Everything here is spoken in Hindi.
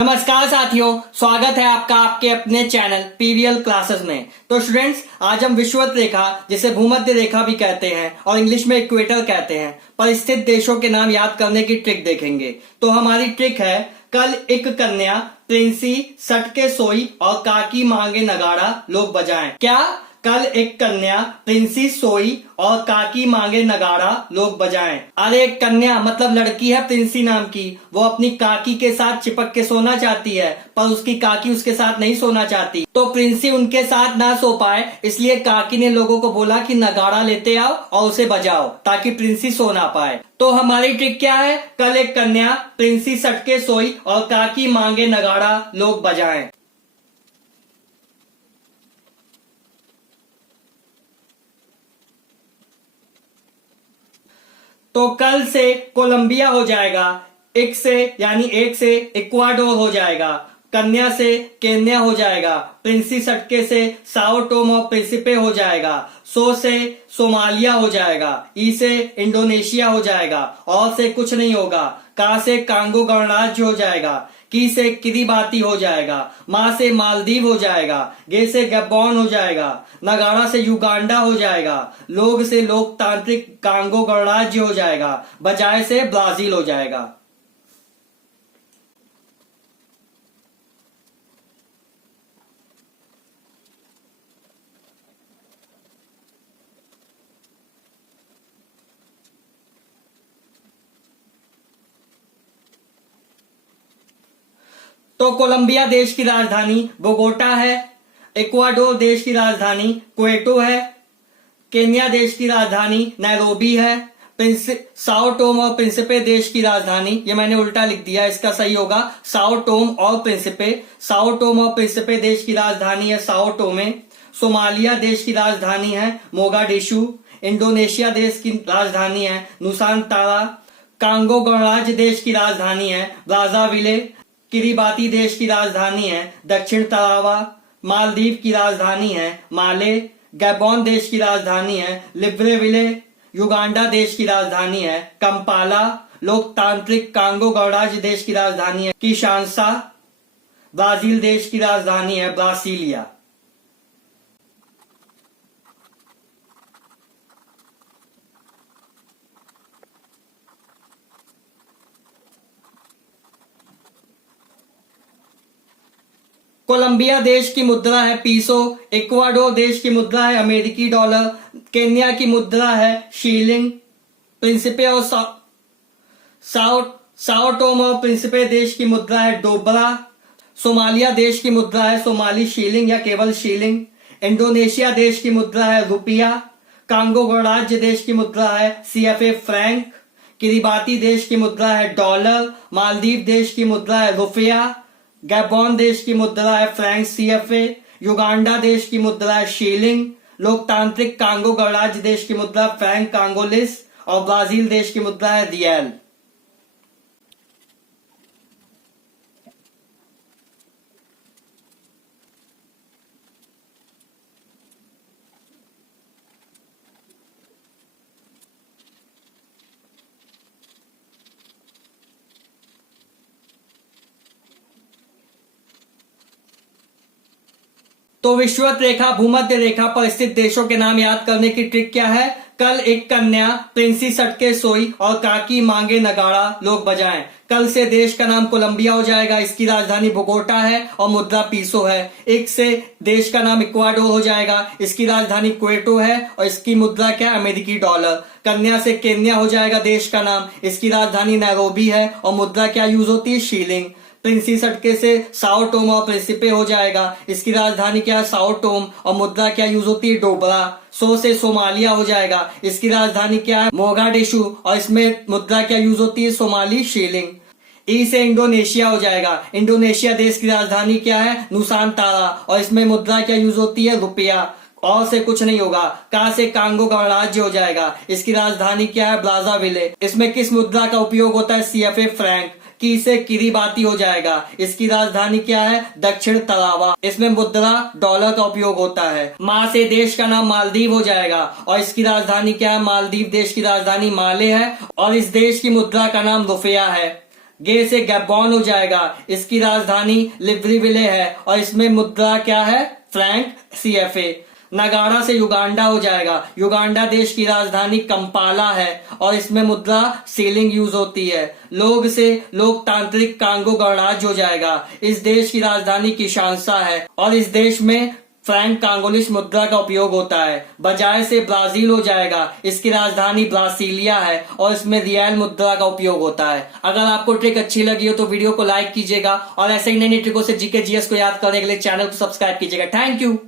नमस्कार साथियों, स्वागत है आपका आपके अपने चैनल पीवीएल क्लासेस में। तो स्टूडेंट्स, आज हम विषुवत रेखा जिसे भूमध्य रेखा भी कहते हैं और इंग्लिश में इक्वेटर कहते हैं पर स्थित देशों के नाम याद करने की ट्रिक देखेंगे। तो हमारी ट्रिक है, कल एक कन्या प्रिंसी सटके सोई और काकी मांगे नगाड़ा लोग बजाएं। क्या? कल एक कन्या प्रिंसी सोई और काकी मांगे नगाड़ा लोग बजाएं। अरे एक कन्या मतलब लड़की है प्रिंसी नाम की, वो अपनी काकी के साथ चिपक के सोना चाहती है पर उसकी काकी उसके साथ नहीं सोना चाहती, तो प्रिंसी उनके साथ ना सो पाए, इसलिए काकी ने लोगों को बोला कि नगाड़ा लेते आओ और उसे बजाओ ताकि प्रिंसी सो ना पाए। तो हमारी ट्रिक क्या है? कल एक कन्या प्रिंसी सटके सोई और काकी मांगे नगाड़ा लोग बजाएं। तो कल से कोलंबिया हो जाएगा, एक से इक्वाडोर हो जाएगा, कन्या से केन्या हो जाएगा, प्रिंसी सटके से साओ टोम और प्रिंसिपे हो जाएगा, सो से सोमालिया हो जाएगा, ई से इंडोनेशिया हो जाएगा, और से कुछ नहीं होगा, का से कांगो गणराज्य हो जाएगा, की से किरिबाती हो जाएगा, माँ से मालदीव हो जाएगा, गे से गैबोन हो जाएगा, नगाड़ा से युगांडा हो जाएगा, लोग से लोकतांत्रिक कांगो गणराज्य हो जाएगा, बजाय से ब्राजील हो जाएगा। तो कोलंबिया देश की राजधानी बोगोटा है, इक्वाडोर देश की राजधानी क्वेटो है, केन्या देश की राजधानी नैरोबी है, साओ टोम और प्रिंसिपे देश की राजधानी, ये मैंने उल्टा लिख दिया, इसका सही होगा साओ टोम और प्रिंसिपे। साओ टोम और प्रिंसिपे देश की राजधानी है साओ टोमे। सोमालिया देश की राजधानी है मोगाडिशु। इंडोनेशिया देश की राजधानी है नुसानतारा। कांगो गणराज्य देश की राजधानी है ब्राज़ाविले। किरिबाती देश की राजधानी है दक्षिण तरावा। मालदीव की राजधानी है माले। गैबोन देश की राजधानी है लिब्रेविले। युगांडा देश की राजधानी है कंपाला। लोकतांत्रिक कांगो गणराज्य देश की राजधानी है किशानसा। ब्राजील देश की राजधानी है ब्रासिलिया। कोलंबिया देश की मुद्रा है पीसो। इक्वाडोर देश की मुद्रा है अमेरिकी डॉलर। केन्या की मुद्रा है शीलिंग। प्रिंसिपे और साओ टोम और प्रिंसिपे देश की मुद्रा है डोबरा। सोमालिया देश की मुद्रा है सोमाली शीलिंग या केवल शीलिंग। इंडोनेशिया देश की मुद्रा है रुपया। कांगो गणराज्य देश की मुद्रा है सीएफए फ्रैंक। किरिबाती देश की मुद्रा है डॉलर। मालदीव देश की मुद्रा है रुपया। गैबोन देश की मुद्रा है फ्रैंक सीएफए। युगांडा देश की मुद्रा है शीलिंग। लोकतांत्रिक कांगो गणराज्य देश की मुद्रा फ्रैंक कांगोलिस और ब्राजील देश की मुद्रा है रियल। तो विषुवत रेखा भूमध्य रेखा पर स्थित देशों के नाम याद करने की ट्रिक क्या है? कल एक कन्या प्रिंसी सटके सोई और काकी मांगे नगाड़ा लोग बजाएं। कल से देश का नाम कोलंबिया हो जाएगा, इसकी राजधानी बोगोटा है और मुद्रा पीसो है। एक से देश का नाम इक्वाडोर हो जाएगा, इसकी राजधानी क्वेटो है और इसकी मुद्रा क्या है? अमेरिकी डॉलर। कन्या से केन्या हो जाएगा देश का नाम, इसकी राजधानी नैरोबी है और मुद्रा क्या यूज होती है? शीलिंग। प्रिंसी सटके से साओ टोम और प्रिंसिपे हो जाएगा, इसकी राजधानी क्या है? साओ टोम और मुद्रा क्या यूज होती है? डोबरा। सो से सोमालिया हो जाएगा, इसकी राजधानी क्या है? मोगाडिशु और इसमें मुद्रा क्या यूज होती है? Somali shilling. ई से इंडोनेशिया हो जाएगा, इंडोनेशिया देश की राजधानी क्या है? नुसानतारा और इसमें मुद्रा क्या यूज होती है? रुपया। और से कुछ नहीं होगा। का से कांगो गणराज्य हो जाएगा, इसकी राजधानी क्या है? ब्राज़ाविले। इसमें किस मुद्रा का उपयोग होता है? CFA franc. की से किरिबाती हो जाएगा, इसकी राजधानी क्या है? दक्षिण तरावा। इसमें मुद्रा डॉलर का उपयोग होता है। माँ से देश का नाम मालदीव हो जाएगा और इसकी राजधानी क्या है? मालदीव देश की राजधानी माले है और इस देश की मुद्रा का नाम रुपया है। गे से गैबॉन हो जाएगा, इसकी राजधानी लिब्रिविले है और इसमें मुद्रा क्या है, फ्रैंक CFA। नगाड़ा से युगांडा हो जाएगा, युगांडा देश की राजधानी कंपाला है और इसमें मुद्रा सीलिंग यूज होती है। लोग से लोकतांत्रिक कांगो गणराज्य हो जाएगा, इस देश की राजधानी किशांसा है और इस देश में फ्रैंक कांगोलिश मुद्रा का उपयोग होता है। बजाय से ब्राजील हो जाएगा, इसकी राजधानी ब्रासीलिया है और इसमें रियल मुद्रा का उपयोग होता है। अगर आपको ट्रिक अच्छी लगी हो तो वीडियो को लाइक कीजिएगा और ऐसे ही नई नई ट्रिकों से जीके जीएस को याद करने के लिए चैनल को सब्सक्राइब कीजिएगा। Thank you.